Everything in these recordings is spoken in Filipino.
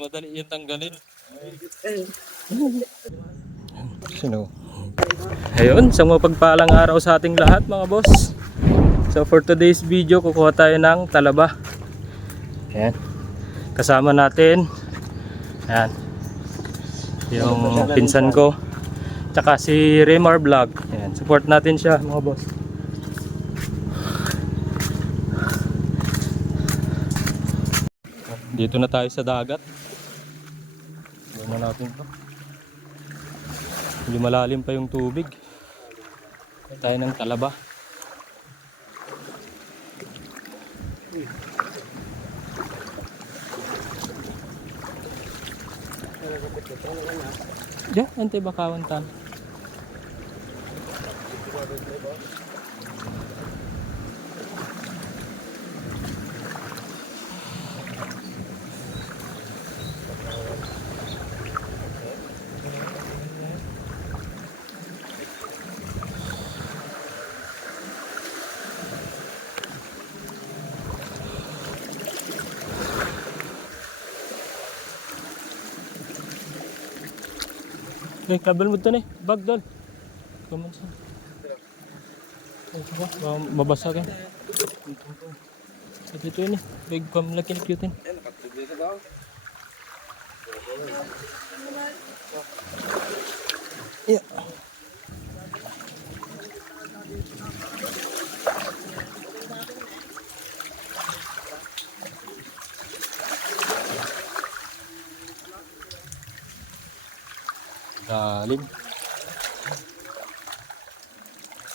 Madali yan tanggalin. Sino? Ayun, isang mapagpalang araw sa ating lahat mga boss. So for today's video, kukuha tayo ng talaba. Ayan. Kasama natin. Ayan. Yung pinsan ko. Tsaka si Remar Vlog. Ayan. Support natin siya mga boss. Dito na tayo sa dagat. Gawin natin to. Hindi malalim pa yung tubig. Tayo ng talaba. Diyan, ante bakawan tan. Eh, kabel mo ito ni, bag doon. Kaman sa. Mabasa ka. Ito yun eh, big pamlaki ni cute. Yeah. Dalim.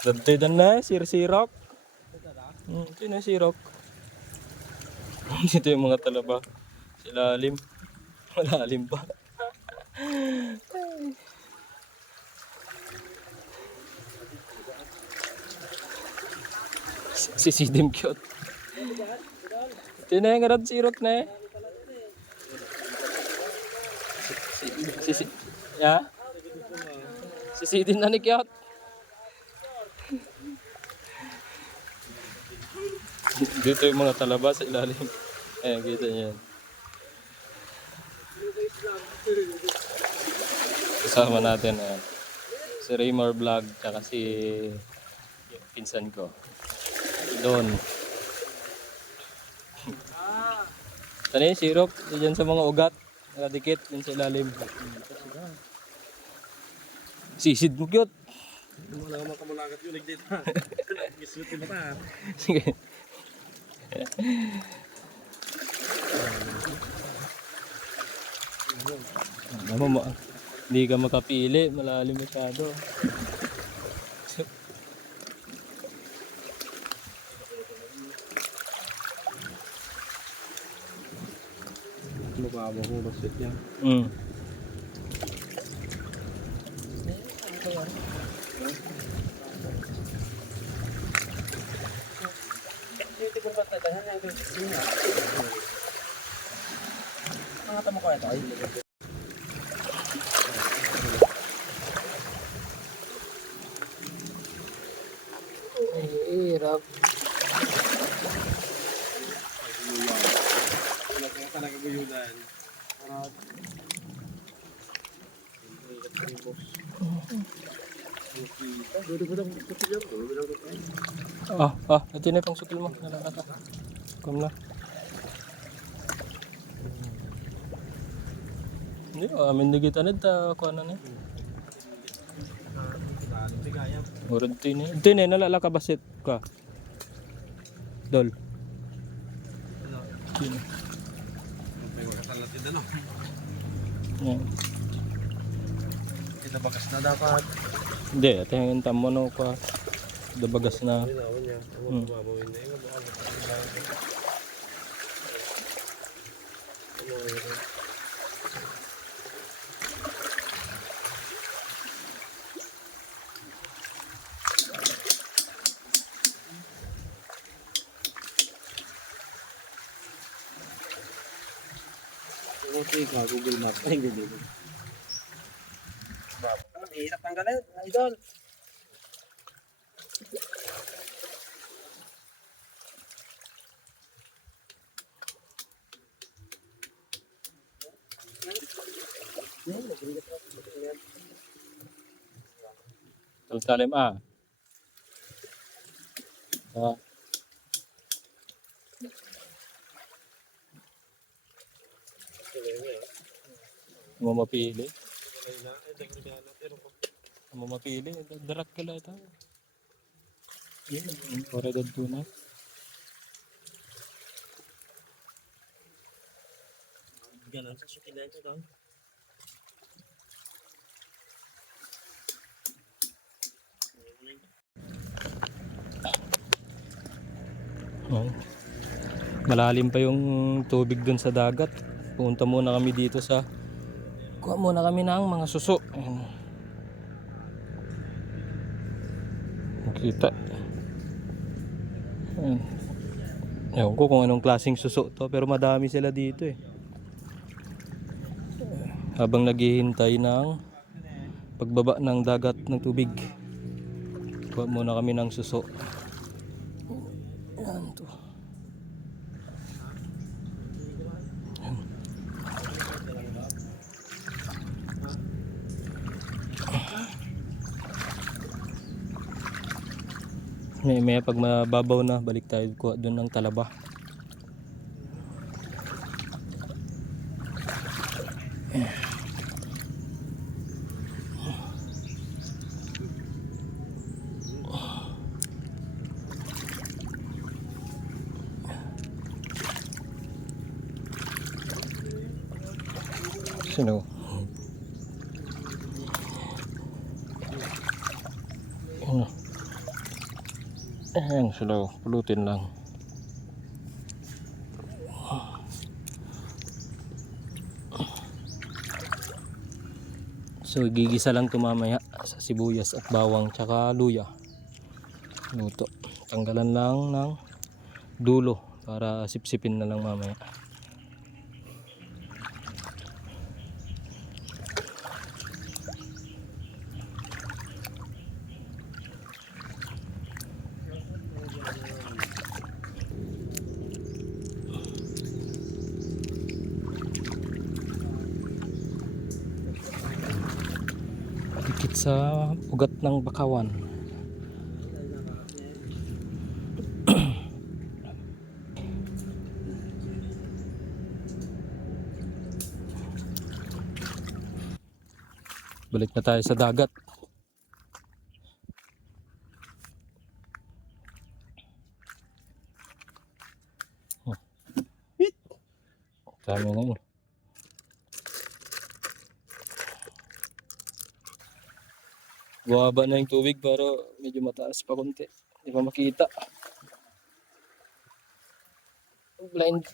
Dante dan na, sirok. Ito na sirok. Dito yung mga talaba. Silalim. Malalim pa. Si Sidim cute. Ito na yung rad sirok na eh. Ya? Si Sidim na ni cute. Dito yung mga talaba sa ilalim. Ayan, kita nyo yan. Kasama natin ayan. Si Remar Vlog tsaka si pinsan ko doon. Tani, sirok dyan sa mga ugat nakadikit dyan sa ilalim. Sisid mo cute. Wala ka makamulagat yun dito. Gislutin mo ta. Sige. Hindi ka makapili, malalim masyado. Mukha mo basit niya. Tama ko ito ay. Hirap. Wala kaya talaga buyudan. Ito na pang sukil mo. Nalakata. Kum na. Hindi, amin na kita nita. Kuha na niya. Murad ito yun eh. Ito yun eh, nalalaka basit ka. Dol. Ito yun. Yan. Kita bagas na dapat. Hindi, ito yung tamo no ka. Dabagas na. Okay ka, Google Maps. Ay, Google. Ang hirap tanggalin, idol. Talim Ah, mo mapili. Mo mapili. Darak kala ito. Yan, ora dad tuna. Ganun sa sukilan ito daw. Oh. Malalim pa yung tubig dun sa dagat. Pumunta muna kami dito sa kuha muna kami ng mga suso. Ayan. Nakita. Ayan. Ewan ko kung anong klaseng suso to, pero madami sila dito eh. Habang naghihintay ng pagbaba ng dagat ng tubig, kuha muna kami ng suso. Ayan to. May pag mababaw na, balik tayo kuha doon ng talaba. Sino? Ano? Ayan sila, pulutin lang. So gigisa lang ito mamaya sa sibuyas at bawang tsaka luya. Luto. Tanggalan lang ng dulo para sipsipin na lang mamaya. Dikit sa ugat ng bakawan. Balik na tayo sa dagat. Dami na yun. Buwaba na yung tubig pero medyo mataas pa konti. Hindi pa makita. Blind.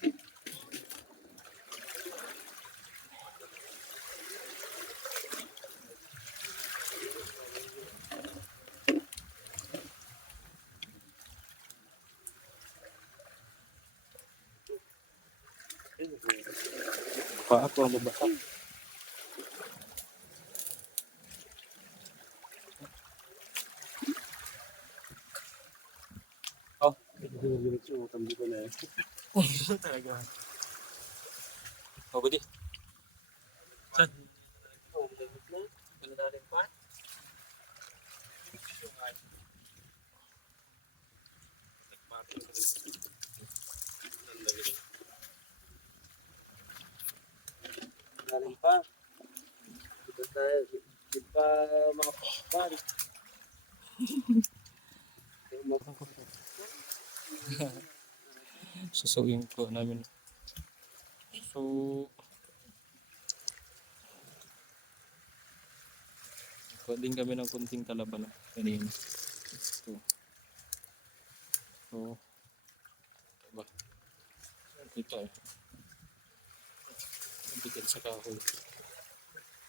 Pa ako ang babasa. Oh, Tambi ko na eh. talaga. Oh, budi. Saan? Wala rin pa. Galing pa. Dito tayo. Di pa mga pan. Susuin ko namin. So, kuha din kami ng kunting talaba na kanina. So, diba? Dito eh. Bitin sa kahoy.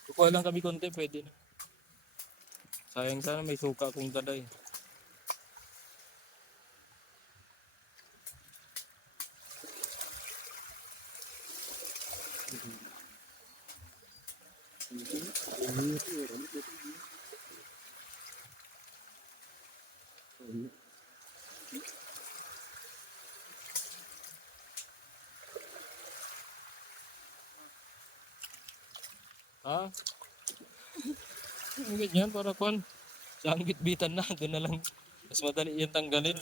Kukuha lang kami konti, pwede na. Sayang sana may suka akong daday. Ha? Ang ganyan para kwan. Sa ang bitbitan na, doon na lang. Mas madali yung tanggalin.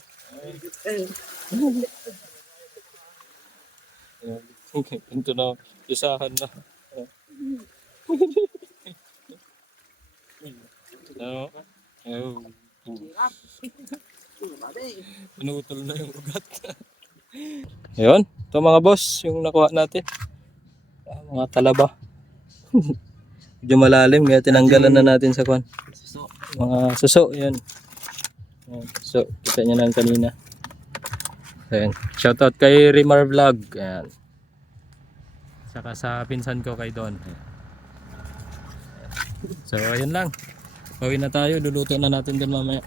Ito na, isahan na. Ano? Pinutol na yung ugat. Ayun, ito mga boss, yung nakuha natin. Mga talaba. Medyo malalim, kaya tinanggalan na natin sa kwan. Mga suso, yun. Ayan, so, kita nyo lang kanina. Ayan. Shoutout kay Rimar Vlog. Ayan. Saka sa pinsan ko kay Don. So, ayun lang. Pawin na tayo. Luluto na natin doon mamaya.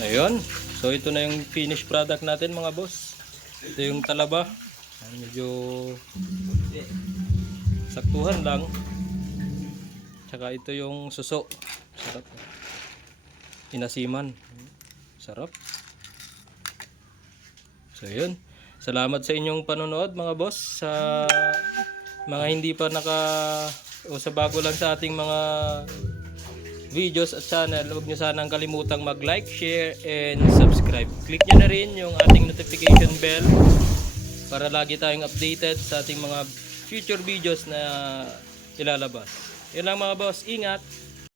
Ayun. So, ito na yung finished product natin mga boss. Ito yung talaba. Ayan, medyo saktuhan lang. Saka ito yung suso. Sarap. Inasiman. Sarap. So yun. Salamat sa inyong panonood mga boss. Sa mga hindi pa o sa bago lang sa ating mga videos at channel, huwag nyo sanang kalimutang mag-like, share, and subscribe. Click nyo na rin yung ating notification bell para lagi tayong updated sa ating mga future videos na ilalabas. Yun lang mga boss. Ingat!